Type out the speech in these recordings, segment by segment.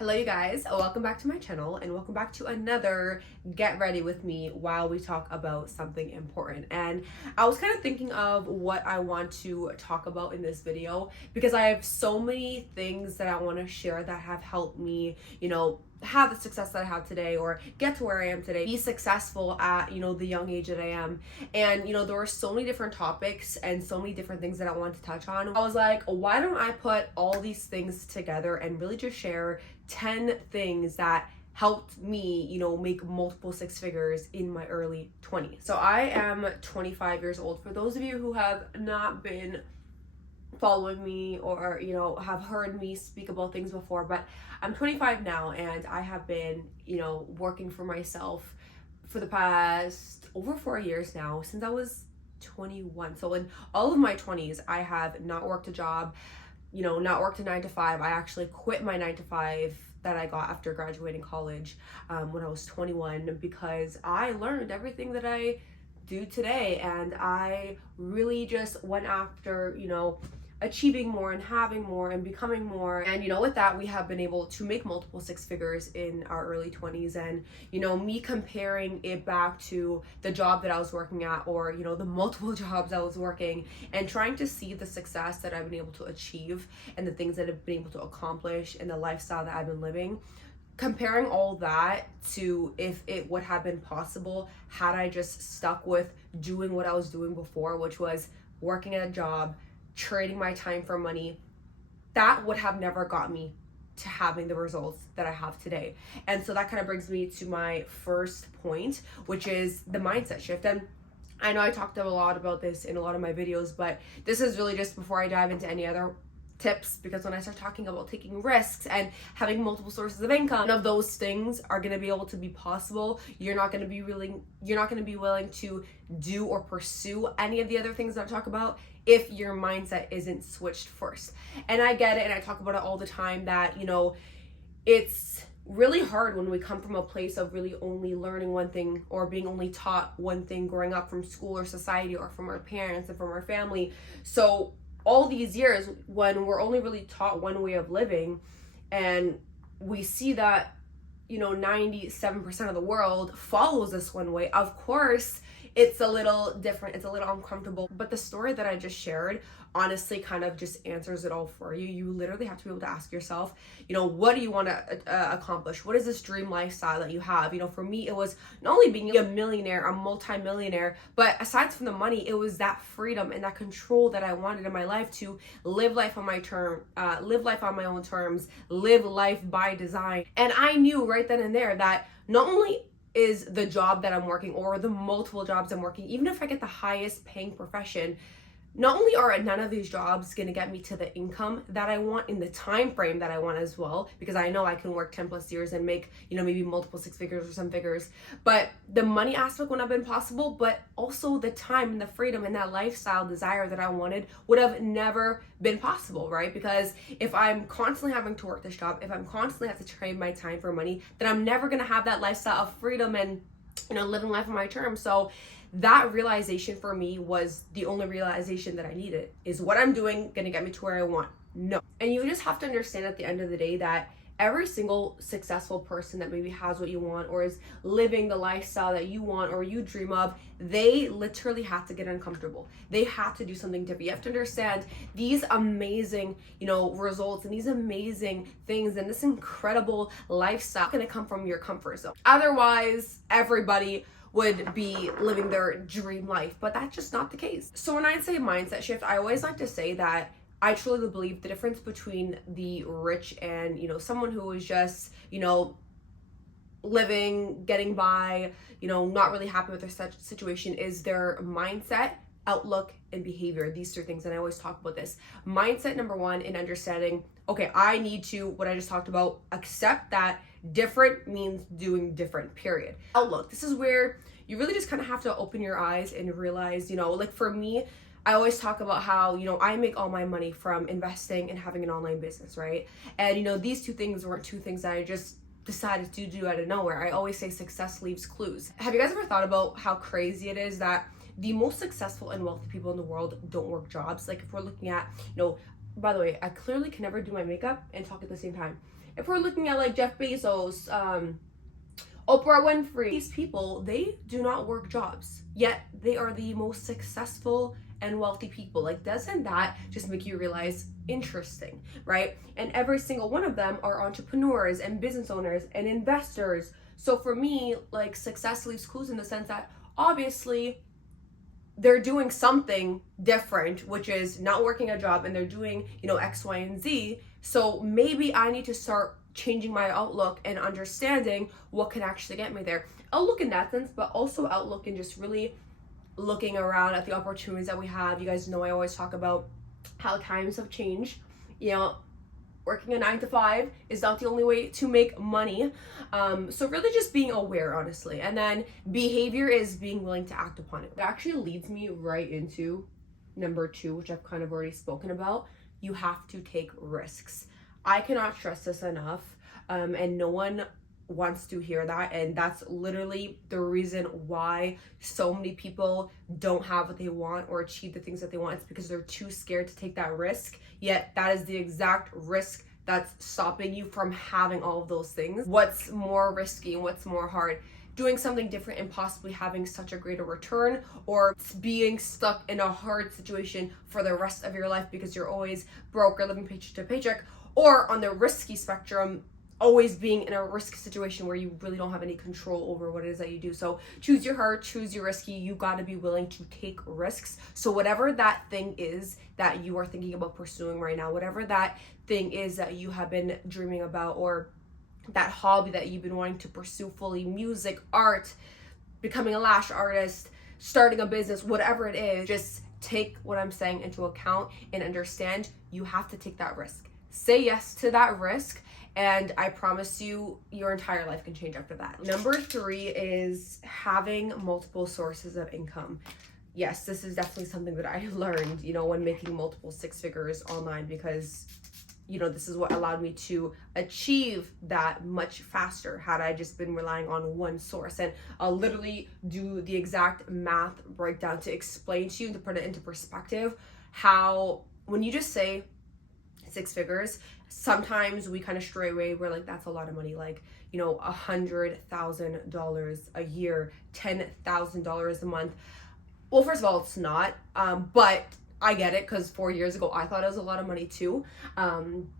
Hello you guys, welcome back to my channel and welcome back to another Get Ready with Me while we talk about something important. And I was kind of thinking of what I want to talk about in this video because I have so many things that I want to share that have helped me, have the success that I have today or get to where I am today, be successful at, the young age that I am. And, there were so many different topics and so many different things that I wanted to touch on. I was like, why don't I put all these things together and really just share 10 things that helped me, make multiple six figures in my early 20s. So I am 25 years old. For those of you who have not been following me or have heard me speak about things before, but I'm 25 now and I have been working for myself for the past over 4 years now, since I was 21. So in all of my 20s I have not worked a job, not worked a 9 to 5. I actually quit my 9 to 5 that I got after graduating college when I was 21 because I learned everything that I do today, and I really just went after achieving more and having more and becoming more. And with that, we have been able to make multiple six figures in our early 20s. And me comparing it back to the job that I was working at, or the multiple jobs I was working, and trying to see the success that I've been able to achieve and the things that I've been able to accomplish and the lifestyle that I've been living, comparing all that to if it would have been possible had I just stuck with doing what I was doing before, which was working at a job, trading my time for money, that would have never got me to having the results that I have today. And so that kind of brings me to my first point, which is the mindset shift. And I know I talked a lot about this in a lot of my videos, but this is really just before I dive into any other tips, because when I start talking about taking risks and having multiple sources of income, none of those things are going to be able to be possible. You're not going to be willing to do or pursue any of the other things that I talk about if your mindset isn't switched first. And I get it, and I talk about it all the time that it's really hard when we come from a place of really only learning one thing or being only taught one thing growing up from school or society or from our parents and from our family. So all these years when we're only really taught one way of living, and we see that 97% of the world follows this one way, of course it's a little different, it's a little uncomfortable. But the story that I just shared honestly kind of just answers it all for you. You literally have to be able to ask yourself, what do you want to accomplish? What is this dream lifestyle that you have? For me, it was not only being a millionaire, a multi-millionaire, but aside from the money, it was that freedom and that control that I wanted in my life to live life on my term, live life on my own terms, live life by design. And I knew right then and there that not only is the job that I'm working or the multiple jobs I'm working, even if I get the highest paying profession, not only are none of these jobs going to get me to the income that I want in the time frame that I want as well, because I know I can work 10 plus years and make, maybe multiple six figures or some figures, but the money aspect wouldn't have been possible, but also the time and the freedom and that lifestyle desire that I wanted would have never been possible, right? Because if I'm constantly having to work this job, if I'm constantly have to trade my time for money, then I'm never going to have that lifestyle of freedom and, living life on my terms. So that realization for me was the only realization that I needed. Is what I'm doing gonna get me to where I want? No. And you just have to understand at the end of the day that every single successful person that maybe has what you want or is living the lifestyle that you want or you dream of, they literally have to get uncomfortable. They have to do something different. You have to understand these amazing, results and these amazing things and this incredible lifestyle are gonna come from your comfort zone. Otherwise, everybody would be living their dream life, but that's just not the case. So when I say mindset shift, I always like to say that I truly believe the difference between the rich and, someone who is just, living, getting by, not really happy with their situation is their mindset, outlook, and behavior. These three things, and I always talk about this. Mindset, number one, in understanding, okay, I need to, what I just talked about, accept that different means doing different, period. Outlook, this is where you really just kind of have to open your eyes and realize, like for me, I always talk about how, I make all my money from investing and having an online business, right? And, these two things weren't two things that I just decided to do out of nowhere. I always say success leaves clues. Have you guys ever thought about how crazy it is that the most successful and wealthy people in the world don't work jobs? Like if we're looking at, by the way, I clearly can never do my makeup and talk at the same time. if we're looking at like Jeff Bezos, Oprah Winfrey, these people, they do not work jobs, yet they are the most successful and wealthy people. Like, doesn't that just make you realize, interesting, right? And every single one of them are entrepreneurs and business owners and investors. So for me, like, success leaves clues in the sense that obviously they're doing something different, which is not working a job, and they're doing, X, Y, and Z. So maybe I need to start changing my outlook and understanding what can actually get me there. Outlook in that sense, but also outlook in just really looking around at the opportunities that we have. You guys know I always talk about how times have changed. Working a 9 to 5 is not the only way to make money. So really just being aware, honestly. And then behavior is being willing to act upon it. It actually leads me right into number 2, which I've kind of already spoken about. You have to take risks. I cannot stress this enough, and no one wants to hear that, and that's literally the reason why so many people don't have what they want or achieve the things that they want. It's because they're too scared to take that risk, yet that is the exact risk that's stopping you from having all of those things. What's more risky and what's more hard? Doing something different and possibly having such a greater return, or being stuck in a hard situation for the rest of your life because you're always broke or living paycheck to paycheck, or on the risky spectrum, always being in a risk situation where you really don't have any control over what it is that you do. So choose your heart, choose your risky. You got to be willing to take risks. So whatever that thing is that you are thinking about pursuing right now, whatever that thing is that you have been dreaming about, or that hobby that you've been wanting to pursue fully, music, art, becoming a lash artist, starting a business, whatever it is, just take what I'm saying into account and understand you have to take that risk. Say yes to that risk, and I promise you, your entire life can change after that. Number 3 is having multiple sources of income. Yes, this is definitely something that I learned, when making multiple 6 figures online, because, this is what allowed me to achieve that much faster had I just been relying on one source. And I'll literally do the exact math breakdown to explain to you and to put it into perspective how, when you just say 6 figures, sometimes we kind of stray away. We're like, that's a lot of money. Like, $100,000 a year, $10,000 a month. Well, first of all, it's not, but I get it, because 4 years ago, I thought it was a lot of money too,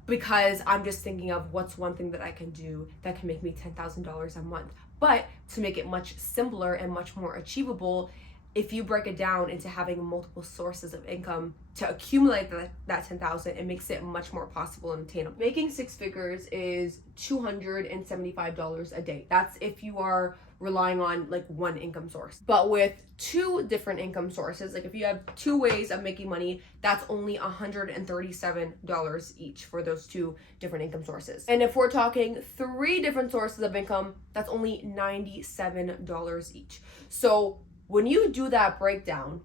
because I'm just thinking of what's one thing that I can do that can make me $10,000 a month. But to make it much simpler and much more achievable, if you break it down into having multiple sources of income to accumulate that 10,000, it makes it much more possible and attainable. Making 6 figures is $275 a day. That's if you are relying on like one income source. But with 2 different income sources, like if you have 2 ways of making money, that's only $137 each for those 2 different income sources. And if we're talking 3 different sources of income, that's only $97 each. So when you do that breakdown,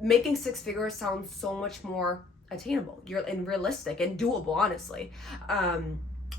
making 6 figures sounds so much more attainable. And realistic and doable, honestly.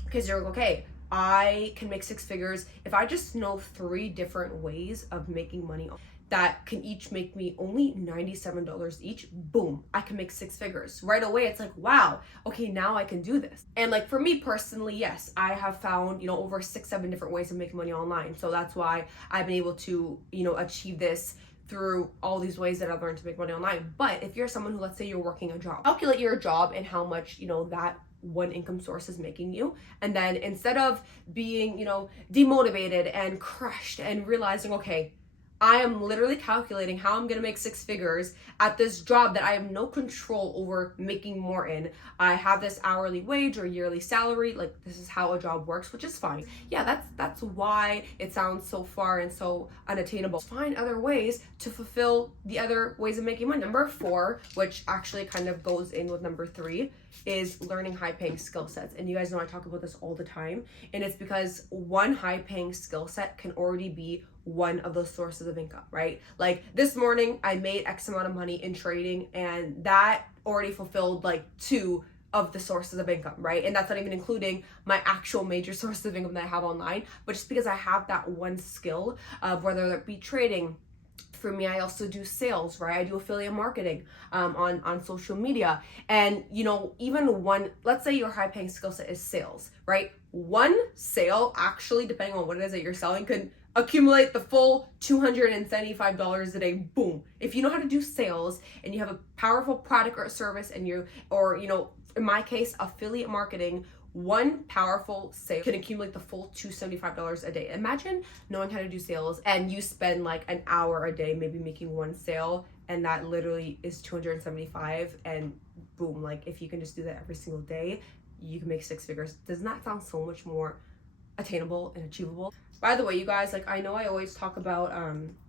Because you're like, okay, I can make 6 figures if I just know 3 different ways of making money that can each make me only $97 each. Boom, I can make 6 figures right away. It's like, wow, okay, now I can do this. And like for me personally, yes, I have found, over 6-7 different ways of making money online. So that's why I've been able to, achieve this through all these ways that I've learned to make money online. But if you're someone who, let's say you're working a job, calculate your job and how much, that one income source is making you. And then instead of being, demotivated and crushed and realizing, okay, I am literally calculating how I'm gonna make 6 figures at this job that I have no control over making more in. I have this hourly wage or yearly salary, like this is how a job works, which is fine. Yeah, that's why it sounds so far and so unattainable. Find other ways to fulfill the other ways of making money. Number 4, which actually kind of goes in with number 3, is learning high-paying skill sets. And you guys know I talk about this all the time, and it's because one high-paying skill set can already be one of those sources of income, right? Like this morning I made X amount of money in trading, and that already fulfilled like 2 of the sources of income, right? And that's not even including my actual major sources of income that I have online, but just because I have that one skill of whether it be trading, For me, I also do sales, right? I do affiliate marketing on social media. And, you know, even one, let's say your high paying skill set is sales, right? One sale, actually, depending on what it is that you're selling, could accumulate the full $275 a day. Boom. If you know how to do sales and you have a powerful product or service and you know, in my case, affiliate marketing, one powerful sale can accumulate the full $275 a day. Imagine knowing how to do sales and you spend like an hour a day maybe making one sale, and that literally is 275, and boom, like if you can just do that every single day, you can make six figures. Doesn't that sound so much more attainable and achievable? By the way, you guys, like I know I always talk about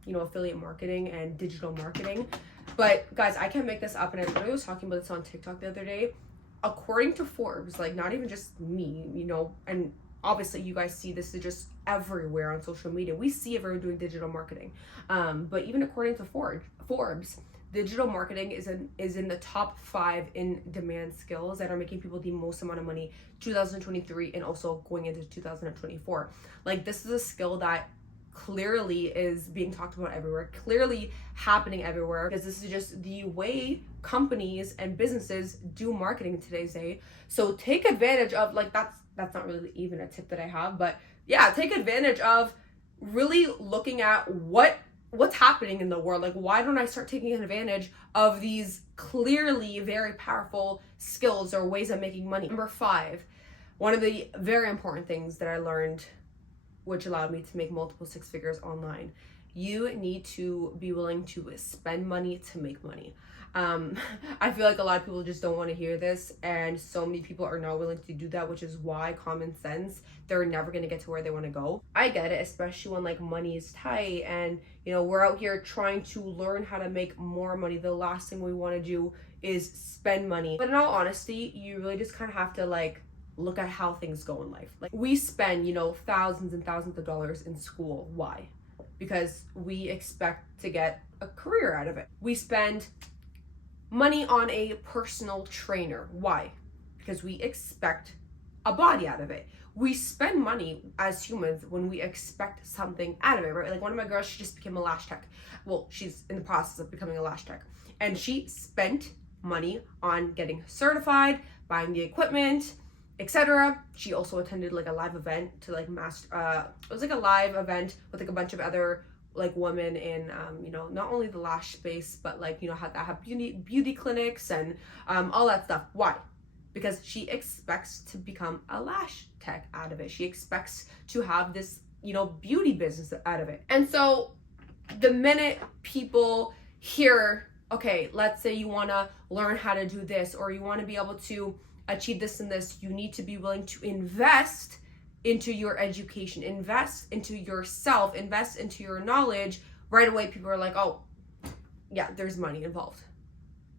you know, affiliate marketing and digital marketing, but guys, I can't make this up, and I literally was talking about this on TikTok the other day. According to Forbes, like not even just me, you know, and obviously you guys see this is just everywhere on social media. We see everyone doing digital marketing. But even according to Forbes, digital marketing is in the top 5 in demand skills that are making people the most amount of money 2023 and also going into 2024. Like this is a skill that clearly is being talked about everywhere, clearly happening everywhere, because this is just the way companies and businesses do marketing in today's day. So take advantage of, like, that's not really even a tip that I have, but yeah, take advantage of really looking at what's happening in the world. Like, why don't I start taking advantage of these clearly very powerful skills or ways of making money? Number 5, one of the very important things that I learned, which allowed me to make multiple six figures online. You need to be willing to spend money to make money. I feel like a lot of people just don't want to hear this, and so many people are not willing to do that, which is why common sense, they're never going to get to where they want to go. I get it, especially when like money is tight and, you know, we're out here trying to learn how to make more money. The last thing we want to do is spend money. But in all honesty, you really just kind of have to like look at how things go in life. Like we spend, you know, thousands and thousands of dollars in school. Why? Because we expect to get a career out of it. We spend money on a personal trainer. Why? Because we expect a body out of it. We spend money as humans when we expect something out of it, right? Like one of my girls, she just became a lash tech. Well, she's in the process of becoming a lash tech. And she spent money on getting certified, buying the equipment, etc. She also attended like a live event to like it was like a live event with like a bunch of other like women in you know, not only the lash space, but like, you know, have beauty clinics and all that stuff. Why? Because she expects to become a lash tech out of it. She expects to have this, you know, beauty business out of it. And so the minute people hear, okay, let's say you want to learn how to do this, or you want to be able to achieve this and this, you need to be willing to invest into your education, invest into yourself, invest into your knowledge. Right away, people are like, oh, yeah, there's money involved.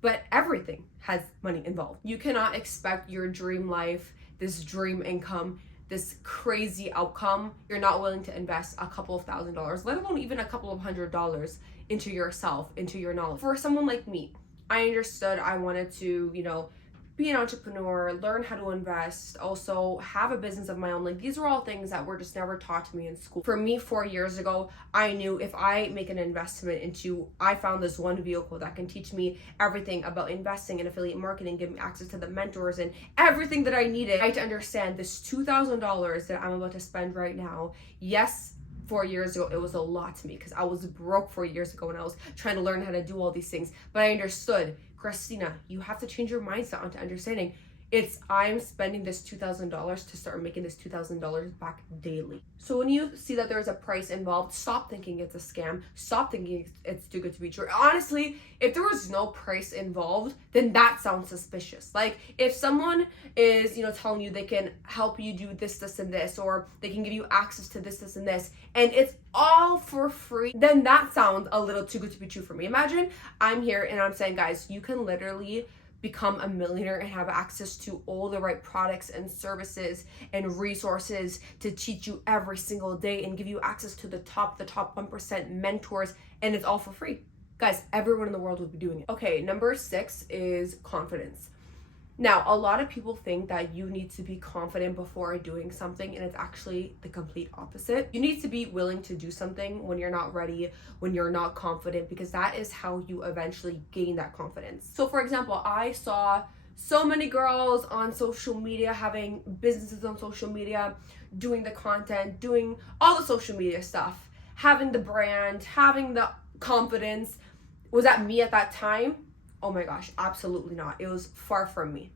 But everything has money involved. You cannot expect your dream life, this dream income, this crazy outcome. You're not willing to invest a couple of $1,000s, let alone even a couple of $100s into yourself, into your knowledge. For someone like me, I understood I wanted to, you know, be an entrepreneur, learn how to invest, also have a business of my own. Like these are all things that were just never taught to me in school. For me, 4 years ago, I knew if I make an investment into, I found this one vehicle that can teach me everything about investing in affiliate marketing, give me access to the mentors and everything that I needed. I had to understand this $2,000 that I'm about to spend right now. Yes, 4 years ago, it was a lot to me because I was broke 4 years ago when I was trying to learn how to do all these things. But I understood, Christina, you have to change your mindset onto understanding I'm spending this $2,000 to start making this $2,000 back daily. So when you see that there's a price involved, stop thinking it's a scam. Stop thinking it's too good to be true. Honestly, if there was no price involved, then that sounds suspicious. Like if someone is, you know, telling you they can help you do this, this, and this, or they can give you access to this, this, and this, and it's all for free, then that sounds a little too good to be true for me. Imagine I'm here and I'm saying, guys, you can literally become a millionaire and have access to all the right products and services and resources to teach you every single day and give you access to the top 1% mentors, and it's all for free. Guys, everyone in the world would be doing it. Okay, number 6 is confidence. Now, a lot of people think that you need to be confident before doing something, and it's actually the complete opposite. You need to be willing to do something when you're not ready, when you're not confident, because that is how you eventually gain that confidence. So, for example, I saw so many girls on social media having businesses on social media, doing the content, doing all the social media stuff, having the brand, having the confidence. Was that me at that time? Oh my gosh, absolutely not. It was far from me.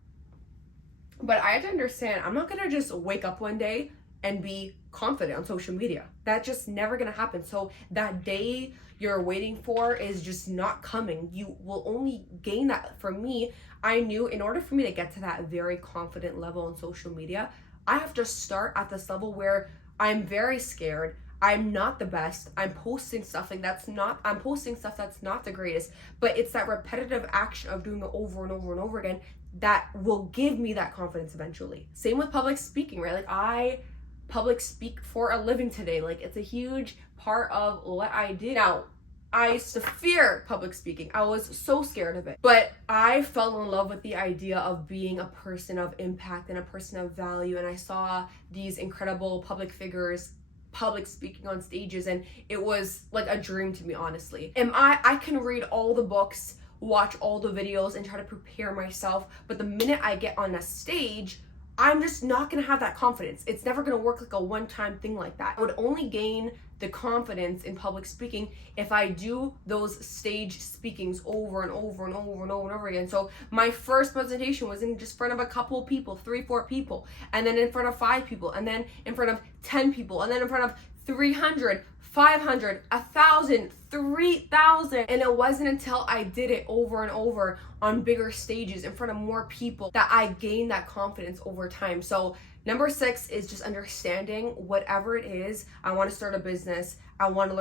But I had to understand, I'm not gonna just wake up one day and be confident on social media. That's just never gonna happen. So that day you're waiting for is just not coming. You will only gain that. For me, I knew in order for me to get to that very confident level on social media, I have to start at this level where I'm very scared. I'm not the best. I'm posting stuff that's not the greatest, but it's that repetitive action of doing it over and over and over again that will give me that confidence eventually. Same with public speaking, right? Like, I public speak for a living today. Like, it's a huge part of what I do. Now, I used to fear public speaking. I was so scared of it. But I fell in love with the idea of being a person of impact and a person of value. And I saw these incredible public figures public speaking on stages, and it was like a dream to me, honestly. And I can read all the books, watch all the videos, and try to prepare myself, but the minute I get on a stage, I'm just not gonna have that confidence. It's never gonna work like a one-time thing like that. I would only gain the confidence in public speaking if I do those stage speakings over and over and over and over and over again. So my first presentation was in just front of a couple of people, 3-4 people, and then in front of 5 people, and then in front of 10 people, and then in front of 300, 500, 1,000, 3,000. And it wasn't until I did it over and over on bigger stages in front of more people that I gained that confidence over time. So number 6 is just understanding whatever it is. I want to start a business. I want to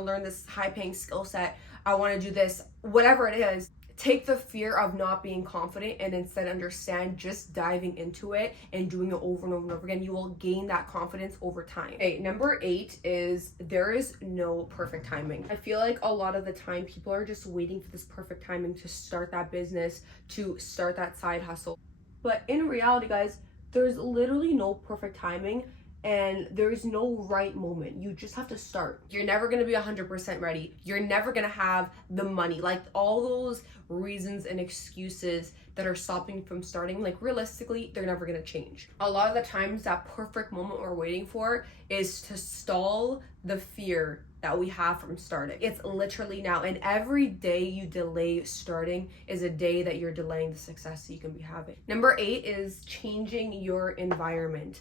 learn this high paying skill set. I want to do this, whatever it is. Take the fear of not being confident and instead understand just diving into it and doing it over and over and over again. You will gain that confidence over time. Okay, number 8 is there is no perfect timing. I feel like a lot of the time people are just waiting for this perfect timing to start that business, to start that side hustle. But in reality, guys, there's literally no perfect timing. And there's no right moment. You just have to start. You're never going to be 100% ready. You're never going to have the money. Like, all those reasons and excuses that are stopping you from starting, like, realistically, they're never going to change. A lot of the times that perfect moment we're waiting for is to stall the fear that we have from starting. It's literally now. And every day you delay starting is a day that you're delaying the success that you can be having. Number 8 is changing your environment.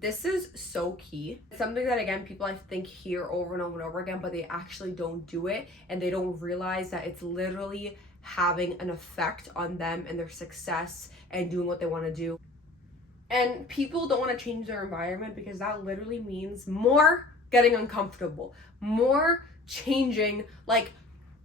This is so key. It's something that, again, people I think hear over and over and over again, but they actually don't do it, and they don't realize that it's literally having an effect on them and their success and doing what they want to do. And people don't want to change their environment because that literally means more getting uncomfortable, more changing. Like,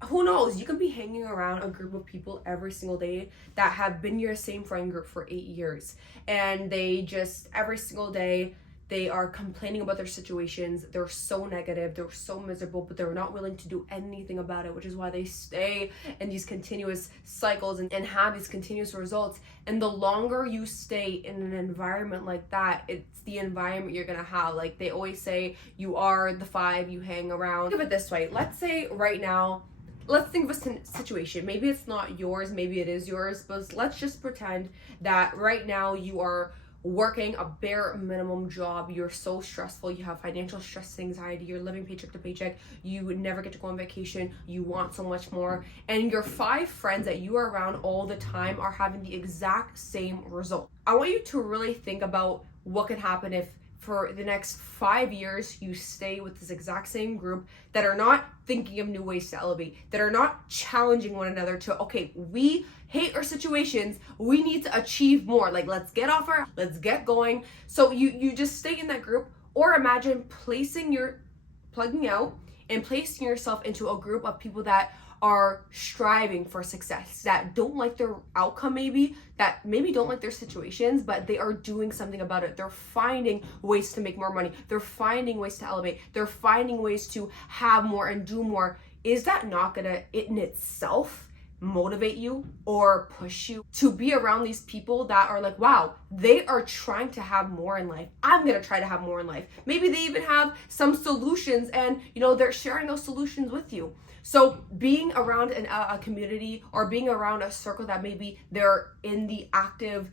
who knows, you can be hanging around a group of people every single day that have been your same friend group for 8 years, and they just every single day they are complaining about their situations. They're so negative, they're so miserable, but they're not willing to do anything about it, which is why they stay in these continuous cycles and have these continuous results. And the longer you stay in an environment like that, it's the environment you're gonna have. Like, they always say, you are the 5 you hang around. Think of it this way. Let's say right now, let's think of a situation. Maybe it's not yours, maybe it is yours, but let's just pretend that right now you are working a bare minimum job. You're so stressful. You have financial stress, anxiety. You're living paycheck to paycheck. You would never get to go on vacation. You want so much more. And your 5 friends that you are around all the time are having the exact same result. I want you to really think about what could happen if for the next 5 years you stay with this exact same group that are not thinking of new ways to elevate, that are not challenging one another to, okay, we hate our situations, we need to achieve more. Like, let's get going. So you just stay in that group. Or imagine plugging out and placing yourself into a group of people that are striving for success, that don't like their outcome, that maybe don't like their situations, but they are doing something about it. They're finding ways to make more money. They're finding ways to elevate. They're finding ways to have more and do more. Is that not gonna, in itself, motivate you or push you to be around these people that are like, wow, they are trying to have more in life. I'm gonna try to have more in life. Maybe they even have some solutions, and they're sharing those solutions with you. So being around a community, or being around a circle that maybe they're in the active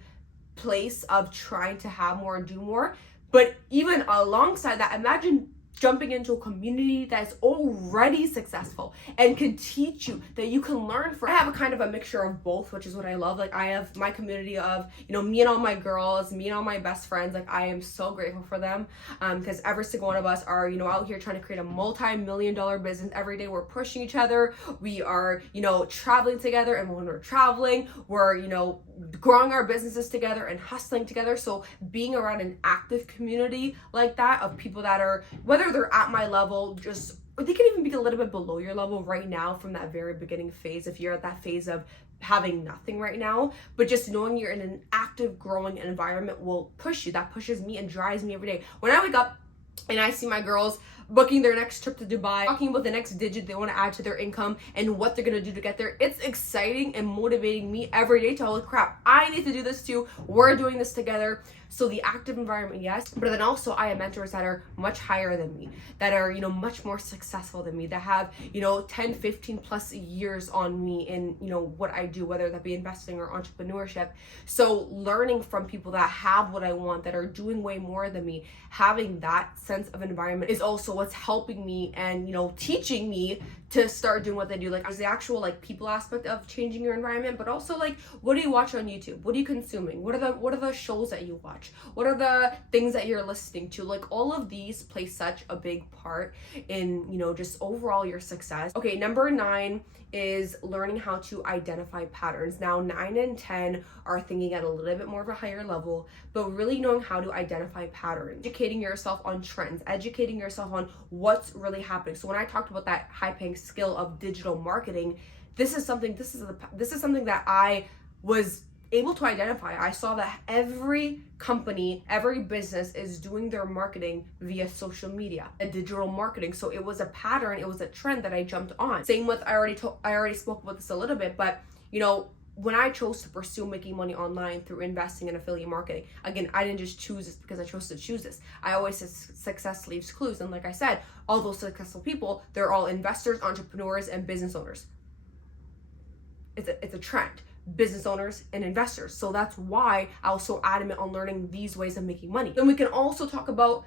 place of trying to have more and do more, but even alongside that, imagine jumping into a community that is already successful and can teach you, that you can learn from. I have a kind of a mixture of both, which is what I love. Like, I have my community of, me and all my girls, me and all my best friends. Like, I am so grateful for them, because every single one of us are, out here trying to create a multi-million-dollar business. Every day we're pushing each other. We are, traveling together, and when we're traveling, we're, growing our businesses together and hustling together. So being around an active community like that of people that are, whether they're at my level, or they can even be a little bit below your level right now from that very beginning phase, if you're at that phase of having nothing right now, but just knowing you're in an active, growing environment will push you. That pushes me and drives me every day. When I wake up and I see my girls booking their next trip to Dubai, talking about the next digit they want to add to their income and what they're going to do to get there, it's exciting and motivating me every day to, holy crap, I need to do this too. We're doing this together. So the active environment, yes, but then also I have mentors that are much higher than me, that are, much more successful than me, that have, 10, 15 plus years on me in, what I do, whether that be investing or entrepreneurship. So learning from people that have what I want, that are doing way more than me, having that sense of environment is also what's helping me and, teaching me to start doing what they do. Like, there's the actual people aspect of changing your environment, but also what do you watch on YouTube? What are you consuming? What are the shows that you watch? What are the things that you're listening to? All of these play such a big part in, just overall your success. Okay, number 9 is learning how to identify patterns. Now, 9 and 10 are thinking at a little bit more of a higher level, but really knowing how to identify patterns, educating yourself on trends, educating yourself on what's really happening. So when I talked about that high-paying skill of digital marketing, this is something that I was able to identify. I saw that every company, every business is doing their marketing via social media and digital marketing. So it was a pattern, it was a trend that I jumped on. Same with, I already spoke about this a little bit, but when I chose to pursue making money online through investing in affiliate marketing, again, I didn't just choose this because I chose to choose this. I always said success leaves clues. And like I said, all those successful people, they're all investors, entrepreneurs, and business owners. It's a trend. Business owners and investors. So that's why I was so adamant on learning these ways of making money. Then we can also talk about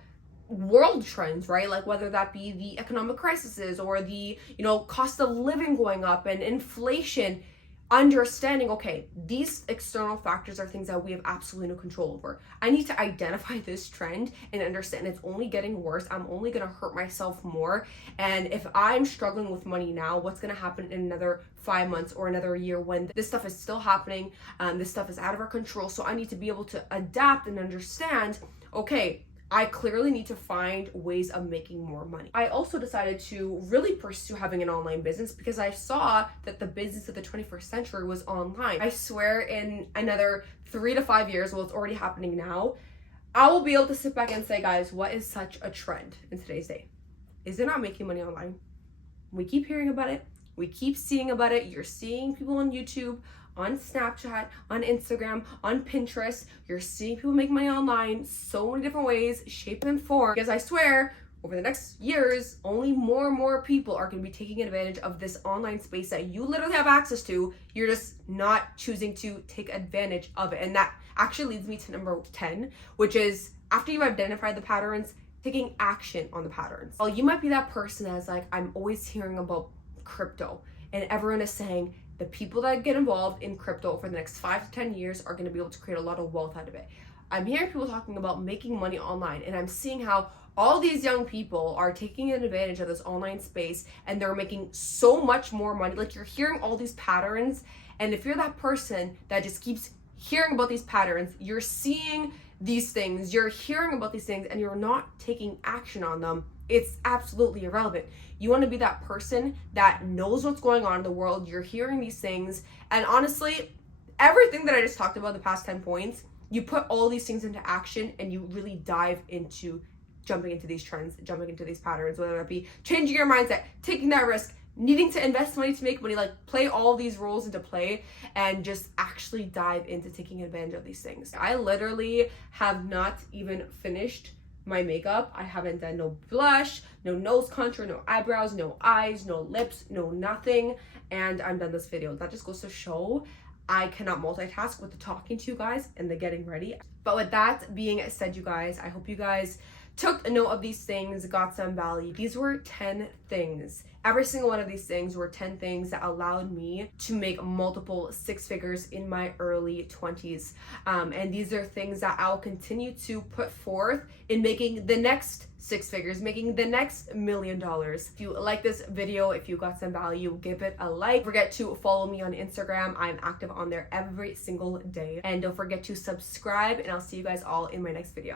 world trends, right? Like whether that be the economic crises or the, cost of living going up and inflation. Understanding, okay, these external factors are things that we have absolutely no control over. I need to identify this trend and understand it's only getting worse. I'm only going to hurt myself more. And if I'm struggling with money now, what's going to happen in another 5 months or another year when this stuff is still happening? This stuff is out of our control. So I need to be able to adapt and understand, okay, I clearly need to find ways of making more money. I also decided to really pursue having an online business because I saw that the business of the 21st century was online. I swear in another 3 to 5 years, well, it's already happening now, I will be able to sit back and say, guys, what is such a trend in today's day? Is it not making money online? We keep hearing about it. We keep seeing about it. You're seeing people on YouTube, on Snapchat, on Instagram, on Pinterest. You're seeing people make money online so many different ways, shape and form. Because I swear, over the next years, only more and more people are going to be taking advantage of this online space that you literally have access to. You're just not choosing to take advantage of it. And that actually leads me to number 10, which is after you've identified the patterns, taking action on the patterns. Well, you might be that person that's like, I'm always hearing about crypto, and everyone is saying, the people that get involved in crypto for the next 5 to 10 years are going to be able to create a lot of wealth out of it. I'm hearing people talking about making money online, and I'm seeing how all these young people are taking advantage of this online space and they're making so much more money. Like, you're hearing all these patterns, and if you're that person that just keeps hearing about these patterns, you're seeing these things, you're hearing about these things, and you're not taking action on them, it's absolutely irrelevant. You want to be that person that knows what's going on in the world. You're hearing these things, and honestly, everything that I just talked about, the past 10 points, you put all these things into action and you really dive into jumping into these trends, jumping into these patterns, whether that be changing your mindset, taking that risk, needing to invest money to make money, like play all these roles into play and just actually dive into taking advantage of these things. I literally have not even finished my makeup. I haven't done no blush, no nose contour, no eyebrows, no eyes, no lips, no nothing, and I'm done this video. That just goes to show I cannot multitask with the talking to you guys and the getting ready. But with that being said, you guys, I hope you guys took note of these things, got some value. These were 10 things. Every single one of these things were 10 things that allowed me to make multiple six figures in my early 20s. And these are things that I'll continue to put forth in making the next six figures, making the next $1 million. If you like this video, if you got some value, give it a like. Don't forget to follow me on Instagram. I'm active on there every single day. And don't forget to subscribe, and I'll see you guys all in my next video.